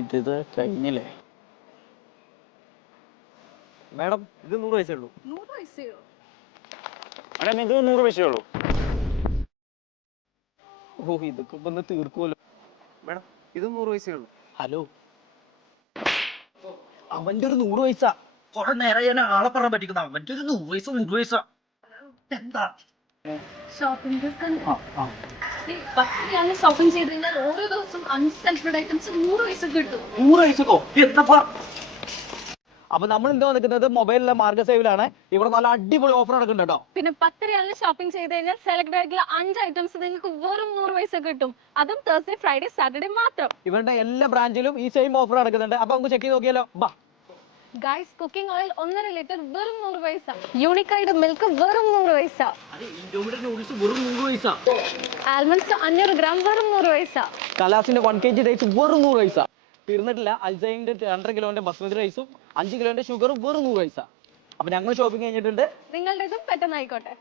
ഇത് കഴിഞ്ഞില്ലേ മാഡം ഇത് 100 പൈസ ഉള്ളൂ. 100 പൈസയോ? മേഡം ഇത് 100 പൈസയേ ഉള്ളൂ. ഓ ഇതൊക്കെ ഇപ്പൊ ഒന്ന് തീർക്കുമല്ലോ. മാഡം ഇത് 100 പൈസ ഉള്ളൂ. ഹലോ, അവന്റെ ഒരു 100 പൈസ കുറെ നേരം ഞാൻ ആളെ പറയാൻ പറ്റിക്കുന്ന അവന്റെ ഒരു 100 പൈസ 100 പൈസ എന്താ ഷോപ്പിംഗ് ഷോപ്പിംഗ് ചെയ്ത് കഴിഞ്ഞാൽ ഓരോ ദിവസം അൺസെലക്ടഡ് ഐറ്റംസ് 100 പൈസ കിട്ടും. 100 പൈസക്കോ എന്തപ്പാ? അപ്പൊ നമ്മൾ എന്താ നിൽക്കുന്നത് മൊബൈലിലെ മാർഗ സേവിലാണ്. ഇവിടെ നല്ല അടിപൊളി ഓഫർ നടക്കുന്നുണ്ട് കേട്ടോ. പിന്നെ 10 റിയാലിന് ഷോപ്പിംഗ് ചെയ്ത് കഴിഞ്ഞാൽ സെലക്ട് ആയിട്ടുള്ള 5 ഐറ്റംസ് നിങ്ങൾക്ക് വെറും 100 പൈസ കിട്ടും. അതും തേഴ്സ്ഡേ ഫ്രൈഡേ സാറ്റർഡേ മാത്രം. ഇവരുടെ എല്ലാ ബ്രാഞ്ചിലും ഈ സെയിം ഓഫർ നടക്കുന്നുണ്ട്. അപ്പൊ നമുക്ക് ചെക്ക് ചെയ്ത് നോക്കിയാലോ. ബാ. ഗൈസ് കുക്കിംഗ് ഓയിൽ 1.5 ലിറ്റർ വെറും 100 പൈസ. യൂണിക്കൈഡ് മിൽക്ക് വെറും 100 പൈസ. വെറും 100 പൈസ. ആൽമണ്ട്സ് 500 ഗ്രാം വെറും 100 പൈസ. കലാസിന്റെ 1 kg റൈസ് വെറും 100 പൈസ. തീർന്നിട്ടില്ല. അൽസൈന്റെ 2.5 കിലോന്റെ ബസ്മതി റൈസും 5 കിലോന്റെ ഷുഗറും വെറും 100 പൈസ. അപ്പൊ ഞങ്ങൾ ഷോപ്പിംഗ് കഴിഞ്ഞിട്ടുണ്ട്. നിങ്ങളുടേതും പെട്ടെന്നായിക്കോട്ടെ.